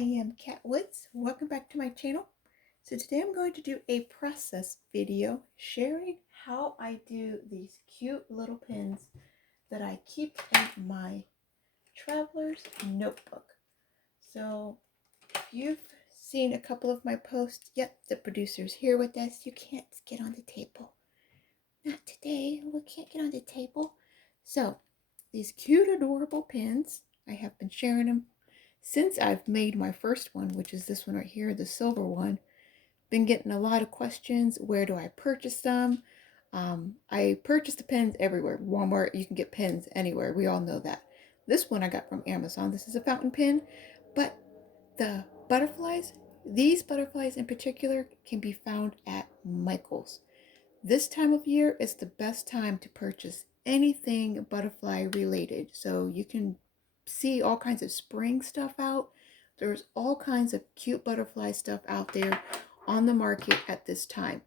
am Kat Woods. Welcome back to my channel. So today I'm going to do a process video sharing how I do these cute little pins that I keep in my traveler's notebook. So if you've seen a couple of my posts, yep, the producer's here with us. You can't get on the table. Not today. We can't get on the table. So these cute, adorable pins, I have been sharing them since I've made my first one, which is this one right here, the silver one. Been getting a lot of questions. Where do I purchase them? I purchase the pins everywhere. Walmart, you can get pins anywhere. We all know that. This one I got from Amazon. This is a fountain pin, but the butterflies, these butterflies in particular, can be found at Michael's. This time of year is the best time to purchase anything butterfly related. So you can see all kinds of spring stuff out. There's all kinds of cute butterfly stuff out there on the market at this time.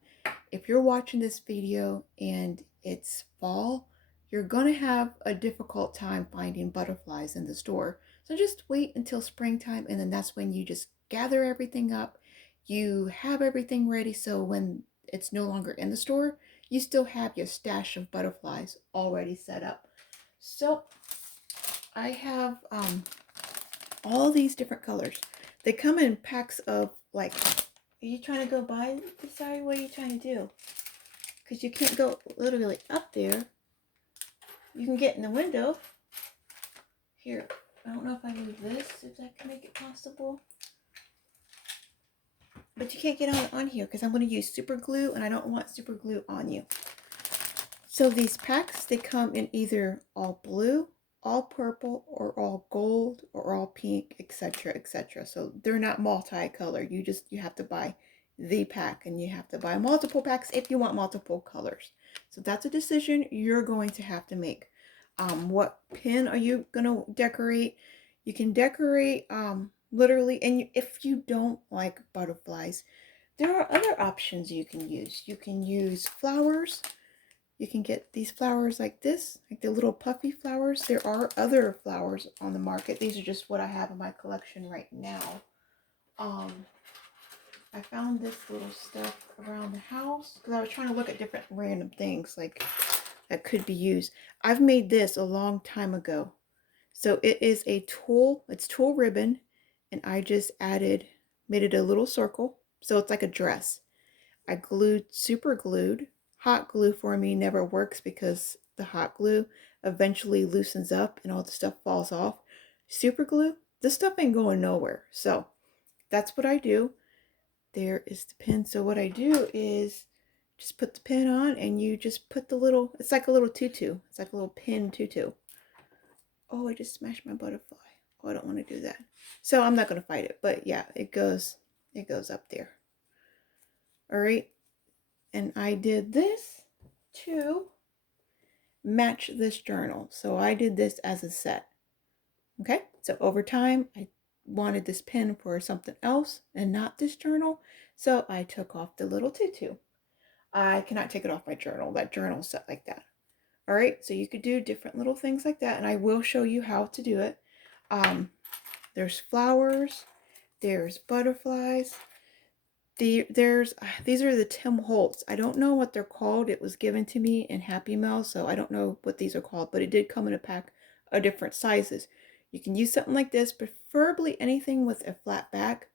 If you're watching this video and it's fall, you're going to have a difficult time finding butterflies in the store. So just wait until springtime, and then that's when you just gather everything up. You have everything ready, so when it's no longer in the store, you still have your stash of butterflies already set up. So I have all these different colors. They come in packs of, like, are you trying to go by the side? What are you trying to do? Because you can't go literally up there. You can get in the window. Here, I don't know if I move this, if that can make it possible. But you can't get on here because I'm going to use super glue, and I don't want super glue on you. So these packs, they come in either all blue, all purple, or all gold, or all pink, etc., etc. So they're not multi-color. You have to buy the pack, and you have to buy multiple packs if you want multiple colors. So that's a decision you're going to have to make. What pin are you going to decorate? You can decorate literally, and if you don't like butterflies, there are other options you can use. You can use flowers. You can get these flowers like this, like the little puffy flowers. There are other flowers on the market. These are just what I have in my collection right now. I found this little stuff around the house because I was trying to look at different random things like that could be used. I've made this a long time ago. So it is a tulle, it's tulle ribbon, and I just made it a little circle. So it's like a dress. I super glued. Hot glue for me never works because the hot glue eventually loosens up and all the stuff falls off. Super glue, this stuff ain't going nowhere. So that's what I do. There is the pin. So what I do is just put the pin on, and you just put the little, it's like a little tutu. It's like a little pin tutu. Oh, I just smashed my butterfly. Oh, I don't want to do that. So I'm not going to fight it, but yeah, it goes up there. All right. And I did this to match this journal. So I did this as a set. Okay. So over time, I wanted this pin for something else and not this journal. So I took off the little tutu. I cannot take it off my journal. That journal is set like that. All right. So you could do different little things like that. And I will show you how to do it. There's flowers. There's butterflies. These are the Tim Holtz. I don't know what they're called. It was given to me in Happy Mail, so I don't know what these are called, but it did come in a pack of different sizes. You can use something like this, preferably anything with a flat back.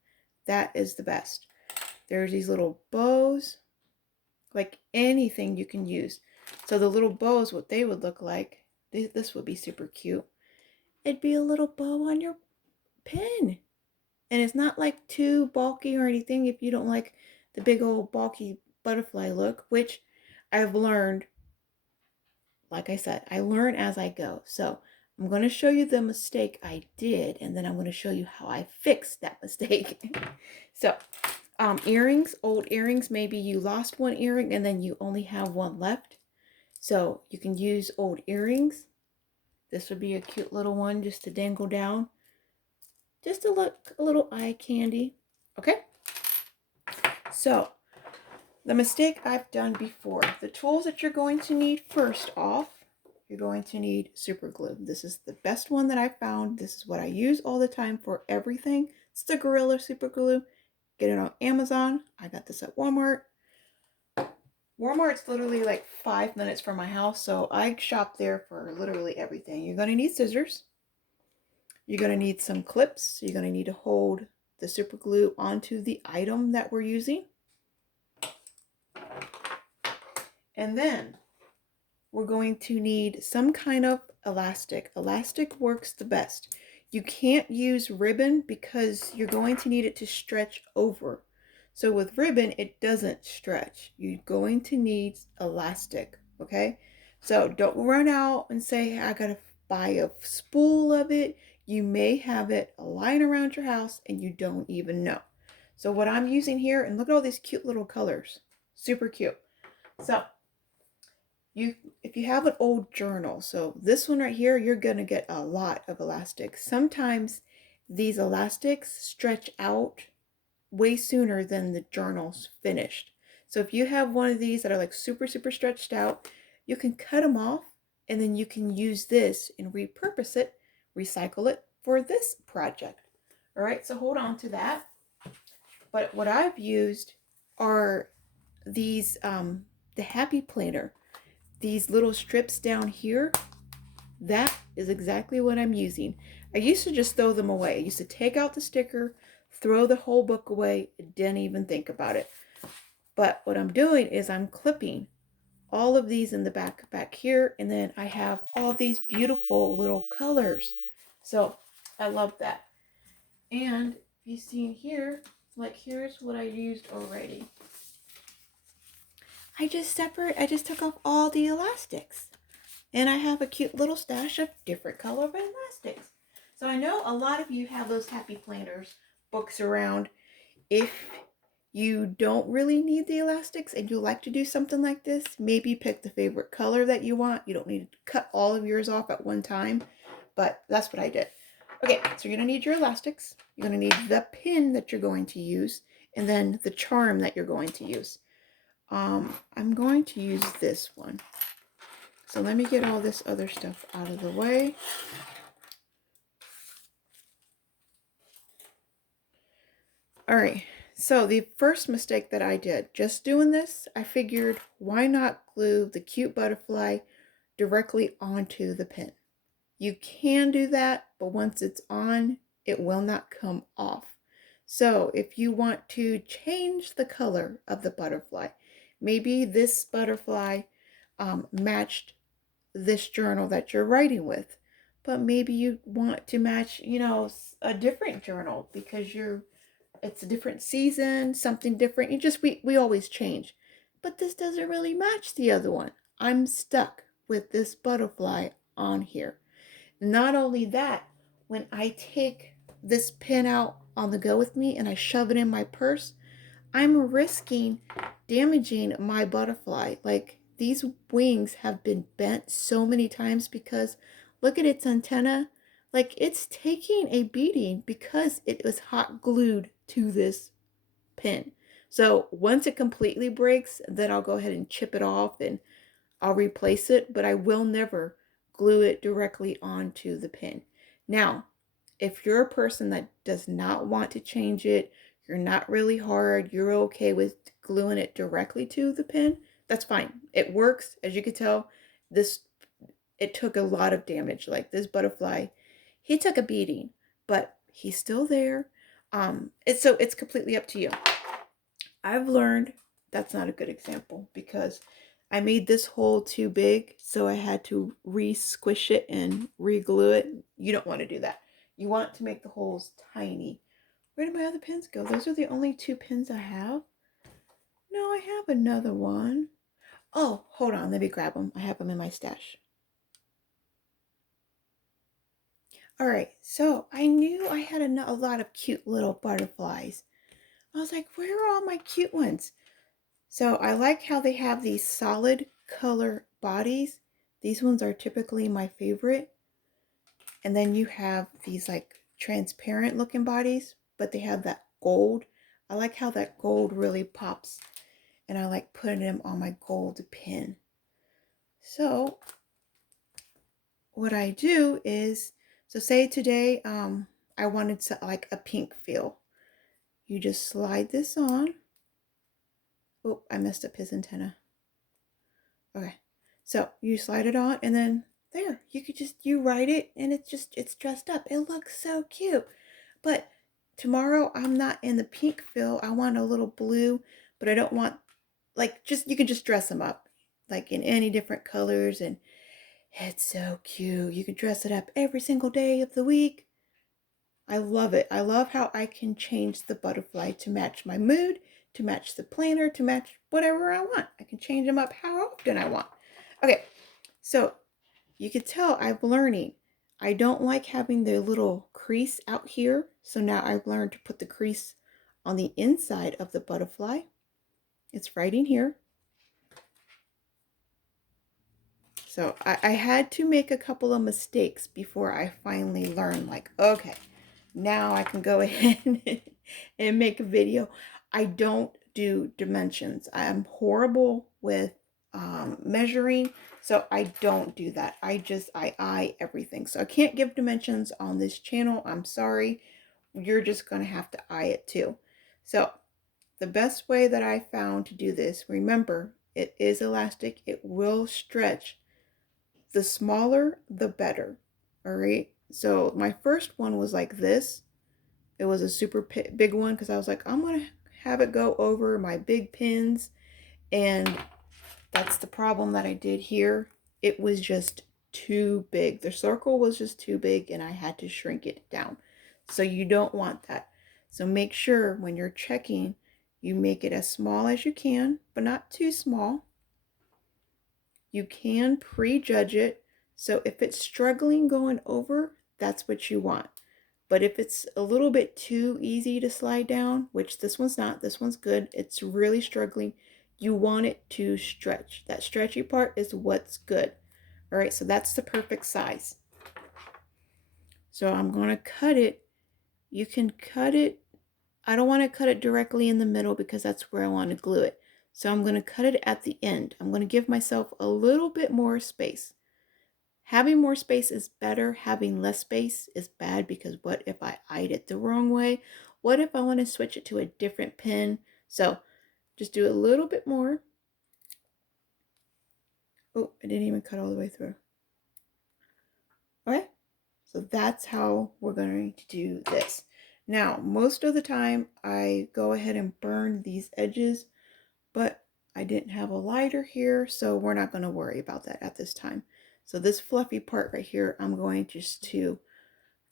That is the best. There's these little bows, like anything you can use. So the little bows, what they would look like, this would be super cute. It'd be a little bow on your pin. And it's not like too bulky or anything if you don't like the big old bulky butterfly look, which I've learned, like I said, I learn as I go. So I'm going to show you the mistake I did, and then I'm going to show you how I fixed that mistake. So earrings, old earrings, maybe you lost one earring and then you only have one left. So you can use old earrings. This would be a cute little one just to dangle down. Just to look a little eye candy. Okay? So, the mistake I've done before. The tools that you're going to need first off, you're going to need super glue. This is the best one that I found. This is what I use all the time for everything. It's the Gorilla Super Glue. Get it on Amazon. I got this at Walmart. Walmart's literally like 5 minutes from my house, so I shop there for literally everything. You're going to need scissors. You're going to need some clips. You're going to need to hold the super glue onto the item that we're using. And then we're going to need some kind of elastic. Elastic works the best. You can't use ribbon because you're going to need it to stretch over. So with ribbon, it doesn't stretch. You're going to need elastic, okay? So don't run out and say, hey, I gotta buy a spool of it. You may have it lying around your house and you don't even know. So what I'm using here, and look at all these cute little colors. Super cute. So if you have an old journal, so this one right here, you're gonna get a lot of elastic. Sometimes these elastics stretch out way sooner than the journal's finished. So if you have one of these that are like super stretched out, you can cut them off and then you can use this and repurpose it, recycle it for this project. All right, so hold on to that. But what I've used are these, the Happy Planner. These little strips down here, that is exactly what I'm using. I used to just throw them away. I used to take out the sticker, throw the whole book away, didn't even think about it. But what I'm doing is I'm clipping all of these in the back here, and then I have all these beautiful little colors. So I love that. And if you see here, like here's what I used already. I just took off all the elastics. And I have a cute little stash of different color elastics. So I know a lot of you have those Happy Planners books around. If you don't really need the elastics and you like to do something like this, maybe pick the favorite color that you want. You don't need to cut all of yours off at one time, but that's what I did. Okay, so you're going to need your elastics. You're going to need the pin that you're going to use, and then the charm that you're going to use. I'm going to use this one. So let me get all this other stuff out of the way. All right, so the first mistake that I did, just doing this, I figured why not glue the cute butterfly directly onto the pin. You can do that, but once it's on, it will not come off. So if you want to change the color of the butterfly, maybe this butterfly matched this journal that you're writing with, but maybe you want to match, a different journal because it's a different season, something different. We always change, but this doesn't really match the other one. I'm stuck with this butterfly on here. Not only that, when I take this pin out on the go with me and I shove it in my purse, I'm risking damaging my butterfly. Like, these wings have been bent so many times because look at its antenna. Like, it's taking a beating because it was hot glued to this pin. So once it completely breaks, then I'll go ahead and chip it off and I'll replace it, but I will never glue it directly onto the pin. Now, if you're a person that does not want to change it, you're not really hard, you're okay with gluing it directly to the pin, that's fine. It works. As you can tell, it took a lot of damage. Like this butterfly, he took a beating, but he's still there. It's completely up to you. I've learned that's not a good example because I made this hole too big, so I had to re-squish it and re-glue it. You don't want to do that. You want to make the holes tiny. Where did my other pins go? Those are the only two pins I have. No, I have another one. Oh, hold on. Let me grab them. I have them in my stash. All right, so I knew I had a lot of cute little butterflies. I was like, where are all my cute ones? So I like how they have these solid color bodies. These ones are typically my favorite. And then you have these like transparent looking bodies, but they have that gold. I like how that gold really pops. And I like putting them on my gold pin. So what I do is, so say today I wanted to like a pink feel. You just slide this on. Oh, I messed up his antenna. Okay. So you slide it on and then there, you could just, you write it and it's dressed up. It looks so cute. But tomorrow I'm not in the pink fill. I want a little blue, but I don't want like just, you can just dress them up like in any different colors and it's so cute. You can dress it up every single day of the week. I love it. I love how I can change the butterfly to match my mood, to match the planner, to match whatever I want. I can change them up how often I want. Okay, so you can tell I'm learning. I don't like having the little crease out here. So now I've learned to put the crease on the inside of the butterfly. It's right in here. So I had to make a couple of mistakes before I finally learned like, okay, now I can go ahead and make a video. I don't do dimensions. I'm horrible with measuring, so I don't do that. I eye everything. So I can't give dimensions on this channel. I'm sorry. You're just going to have to eye it too. So the best way that I found to do this, remember, it is elastic. It will stretch. The smaller, the better. All right. So my first one was like this. It was a super big one because I was like, I'm going to have it go over my big pins. And that's the problem that I did here. It was just too big. The circle was just too big and I had to shrink it down. So you don't want that. So make sure when you're checking, you make it as small as you can, but not too small. You can prejudge it. So if it's struggling going over, that's what you want. But if it's a little bit too easy to slide down, which this one's not, this one's good, it's really struggling, you want it to stretch. That stretchy part is what's good. All right, so that's the perfect size. So I'm going to cut it. You can cut it. I don't want to cut it directly in the middle because that's where I want to glue it. So I'm going to cut it at the end. I'm going to give myself a little bit more space. Having more space is better. Having less space is bad because what if I eyed it the wrong way? What if I want to switch it to a different pin? So just do a little bit more. Oh, I didn't even cut all the way through. Okay, so that's how we're going to do this. Now, most of the time I go ahead and burn these edges, but I didn't have a lighter here, so we're not going to worry about that at this time. So this fluffy part right here, I'm going just to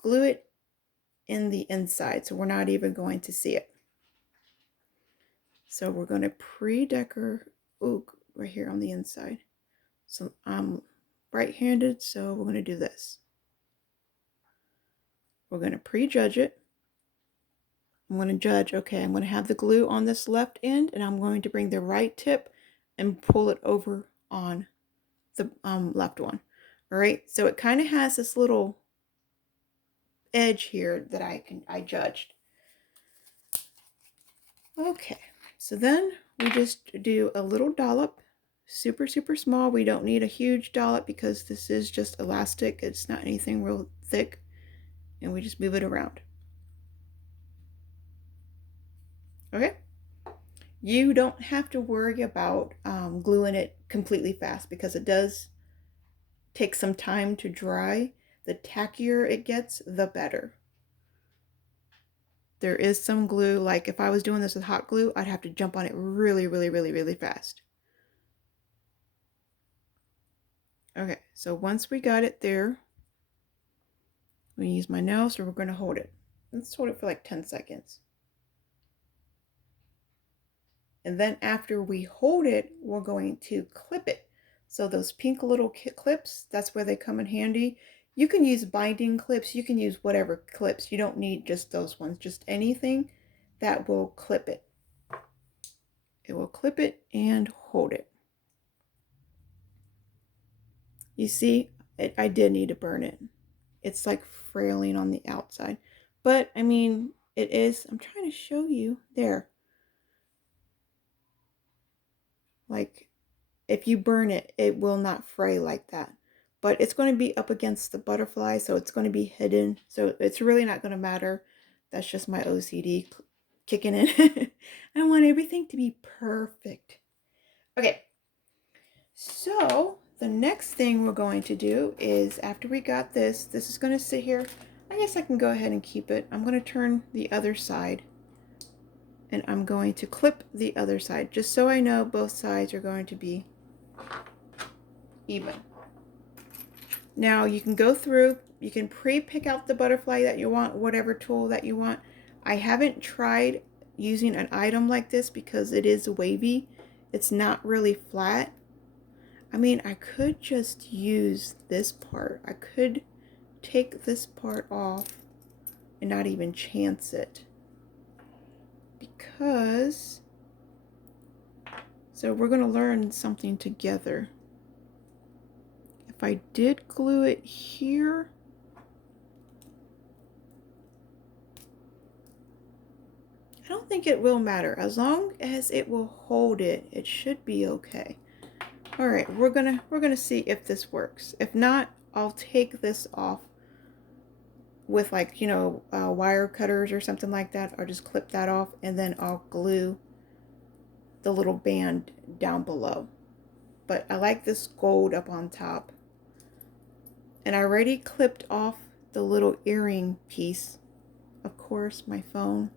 glue it in the inside, so we're not even going to see it. So we're going to pre-decor right here on the inside. So I'm right-handed, so we're going to do this. We're going to prejudge it. I'm going to judge, okay, I'm going to have the glue on this left end, and I'm going to bring the right tip and pull it over on the left one. All right, so it kind of has this little edge here that I judged. Okay, so then we just do a little dollop, super small. We don't need a huge dollop because this is just elastic. It's not anything real thick, and we just move it around. Okay, you don't have to worry about gluing it completely fast because it does take some time to dry. The tackier it gets, the better. There is some glue, like if I was doing this with hot glue, I'd have to jump on it really fast. Okay, so once we got it there, I'm going to use my nail, so we're going to hold it. Let's hold it for like 10 seconds. And then after we hold it, we're going to clip it. So those pink little clips, that's where they come in handy. You can use binding clips, you can use whatever clips. You don't need just those ones, just anything that will clip it. It will clip it and hold it. You see, I did need to burn it. It's like frailing on the outside. But, I mean, it is, I'm trying to show you, there. Like, if you burn it, it will not fray like that. but it's going to be up against the butterfly, so it's going to be hidden. So it's really not going to matter. That's just my OCD kicking in. I want everything to be perfect. Okay, so the next thing we're going to do is, after we got this is going to sit here. I guess I can go ahead and keep it. I'm going to turn the other side, and I'm going to clip the other side just so I know both sides are going to be even. Now you can go through, you can pre-pick out the butterfly that you want, whatever tool that you want. I haven't tried using an item like this because it is wavy. It's not really flat. I mean, I could just use this part. I could take this part off and not even chance it. Because, so we're going to learn something together. If I did glue it here, I don't think it will matter. As long as it will hold it, it should be okay. All right, we're gonna see if this works. If not, I'll take this off with, like, you know, wire cutters or something like that. I'll just clip that off, and then I'll glue the little band down below. But I like this gold up on top. And I already clipped off the little earring piece. Of course, my phone.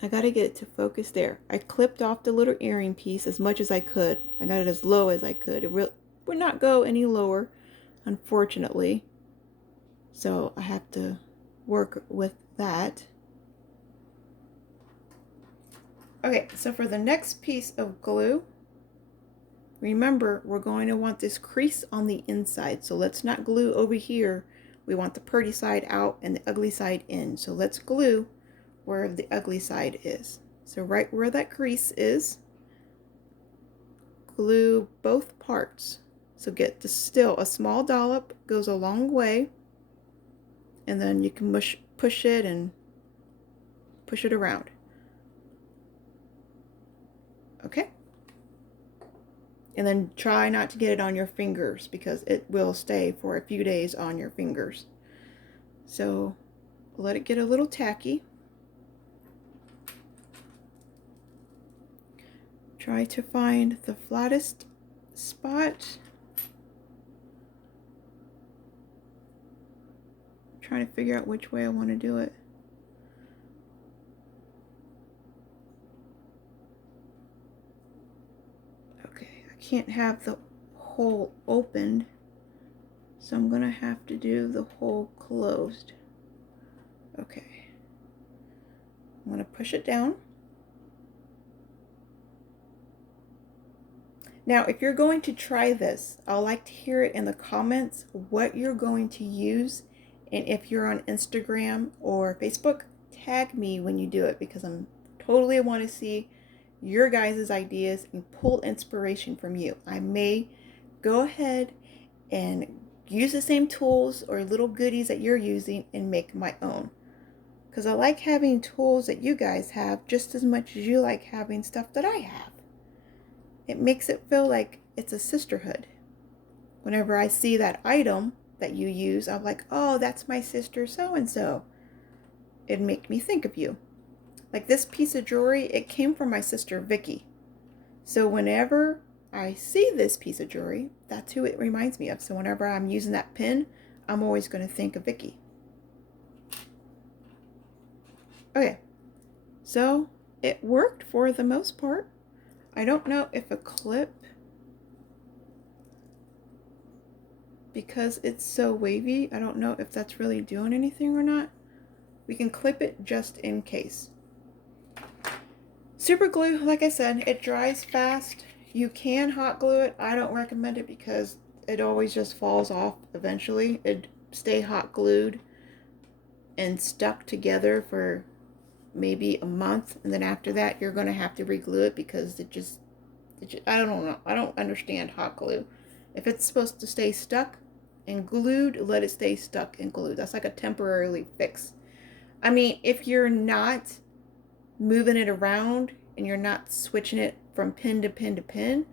I gotta get it to focus there. I clipped off the little earring piece as much as I could. I got it as low as I could. It would not go any lower, unfortunately. So I have to work with that. Okay, so for the next piece of glue, remember, we're going to want this crease on the inside. So let's not glue over here. We want the pretty side out and the ugly side in. So let's glue where the ugly side is. So right where that crease is, glue both parts. So get the still, a small dollop goes a long way. And then you can push it and push it around. Okay? And then try not to get it on your fingers because it will stay for a few days on your fingers. So let it get a little tacky. Try to find the flattest spot. I'm trying to figure out which way I want to do it. Can't have the hole opened, so I'm gonna have to do the hole closed. Okay, I'm gonna push it down. Now, if you're going to try this, I'd like to hear it in the comments what you're going to use, and if you're on Instagram or Facebook, tag me when you do it because I'm totally want to see your guys' ideas and pull inspiration from you. I may go ahead and use the same tools or little goodies that you're using and make my own. Because I like having tools that you guys have just as much as you like having stuff that I have. It makes it feel like it's a sisterhood. Whenever I see that item that you use, I'm like, oh, that's my sister so-and-so. It'd make me think of you. Like this piece of jewelry, it came from my sister Vicky. So whenever I see this piece of jewelry, that's who it reminds me of. So whenever I'm using that pin, I'm always going to think of Vicky. Okay, so it worked for the most part. I don't know if a clip, because it's so wavy, I don't know if that's really doing anything or not. We can clip it just in case. Super glue, like I said, it dries fast. You can hot glue it. I don't recommend it because it always just falls off eventually. It'd stay hot glued and stuck together for maybe a month, and then after that you're going to have to re-glue it because it just, I don't know. I don't understand hot glue. If it's supposed to stay stuck and glued, let it stay stuck and glued. That's like a temporary fix. I mean, if you're not moving it around and you're not switching it from pin to pin to pin,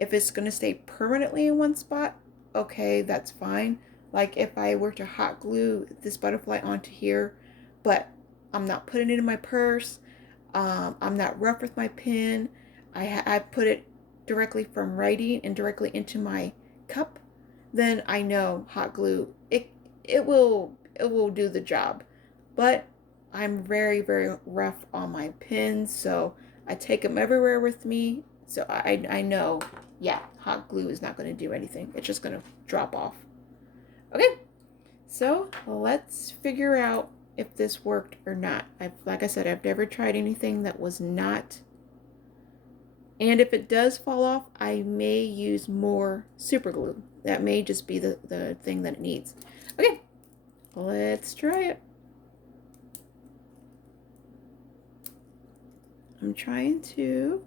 If it's going to stay permanently in one spot, okay, that's fine. Like if I were to hot glue this butterfly onto here, but I'm not putting it in my purse. I'm not rough with my pen. I put it directly from writing and directly into my cup. Then I know hot glue it will do the job. But I'm very rough on my pens, so I take them everywhere with me. So I know, yeah, hot glue is not going to do anything. It's just going to drop off. Okay, so let's figure out if this worked or not. Like I said, I've never tried anything that was not. And if it does fall off, I may use more super glue. That may just be the thing that it needs. Okay, let's try it. I'm trying to.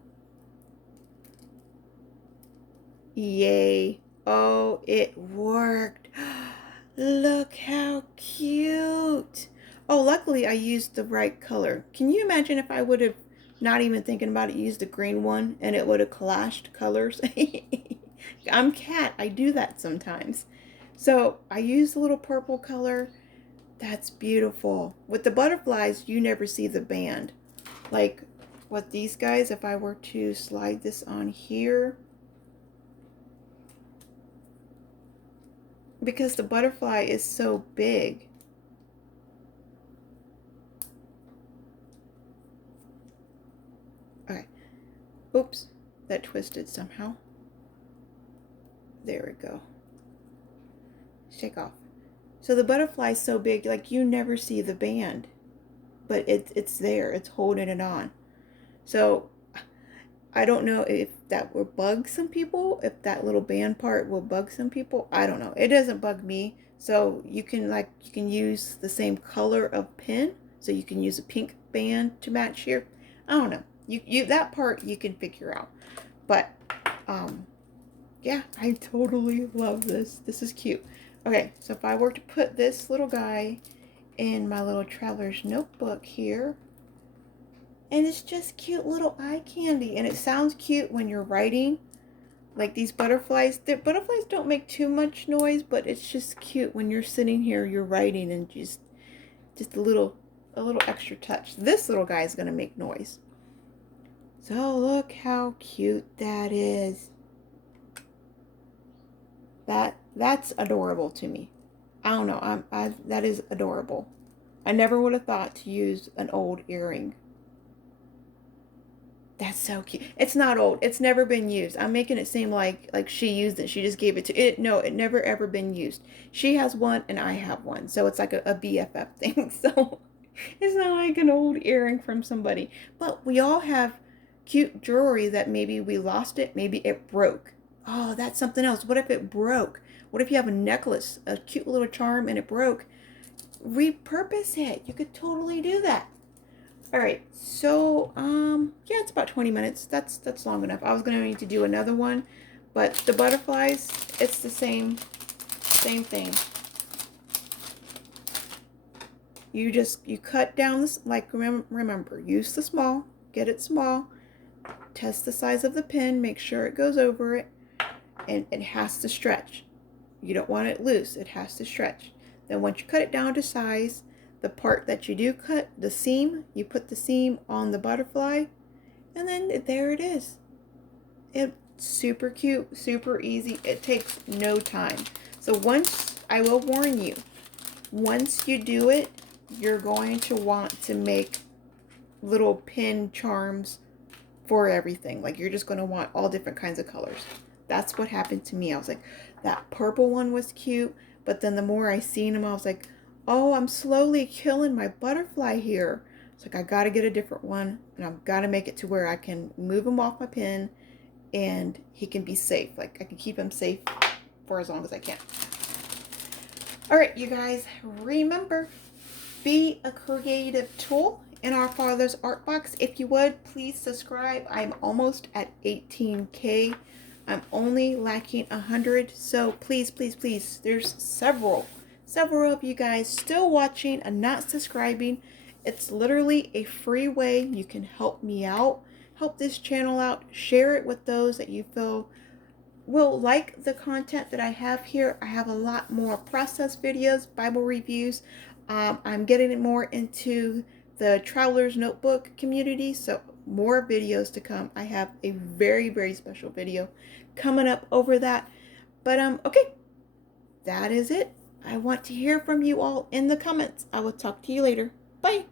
Yay. Oh, it worked. Look how cute. Oh, luckily I used the right color. Can you imagine if I would have, not even thinking about it, used the green one and it would have clashed colors? I'm Cat. I do that sometimes. So I used a little purple color. That's beautiful. With the butterflies, you never see the band. Like with these guys, if I were to slide this on here, because the butterfly is so big. Okay. Oops, that twisted somehow. There we go. Shake off. So the butterfly is so big, like you never see the band, but it's there. It's holding it on. So I don't know if that will bug some people, if that little band part will bug some people. I don't know. It doesn't bug me. So you can use the same color of pin. So you can use a pink band to match here. I don't know. You that part you can figure out. But yeah, I totally love this. This is cute. Okay, so if I were to put this little guy in my little traveler's notebook here, and it's just cute little eye candy, and it sounds cute when you're writing. Like these butterflies, the butterflies don't make too much noise, but it's just cute when you're sitting here, you're writing, and just a little extra touch. This little guy is gonna make noise. So look how cute that is. That's adorable to me. I don't know. That is adorable. I never would have thought to use an old earring. That's so cute. It's not old. It's never been used. I'm making it seem like she used it. She just gave it to it. No, it never ever been used. She has one and I have one. So it's like a BFF thing. So it's not like an old earring from somebody. But we all have cute jewelry that maybe we lost it, maybe it broke. Oh, that's something else. What if it broke? What if you have a necklace, a cute little charm, and it broke? Repurpose it. You could totally do that. All right, so yeah, it's about 20 minutes. That's long enough. I was gonna need to do another one, but the butterflies, it's the same thing. You cut down this, like remember, use the small, get it small, test the size of the pin, make sure it goes over it, and it has to stretch. You don't want it loose, it has to stretch. Then once you cut it down to size, the part that you do cut, the seam, you put the seam on the butterfly, and then there it is. It's super cute, super easy. It takes no time. So once, I will warn you, once you do it, you're going to want to make little pin charms for everything. Like you're just going to want all different kinds of colors. That's what happened to me. I was like, that purple one was cute, but then the more I seen them, I was like, oh, I'm slowly killing my butterfly here. It's like I got to get a different one, and I've got to make it to where I can move him off my pin and he can be safe. Like I can keep him safe for as long as I can. All right, you guys, remember, be a creative tool in our Father's Art Box. If you would, please subscribe. I'm almost at 18K. I'm only lacking 100. So please, please, please, there's several of you guys still watching and not subscribing. It's literally a free way you can help me out, help this channel out, share it with those that you feel will like the content that I have here. I have a lot more process videos, Bible reviews. I'm getting more into the Traveler's Notebook community, so more videos to come. I have a very, very special video coming up over that. But okay, that is it. I want to hear from you all in the comments. I will talk to you later. Bye.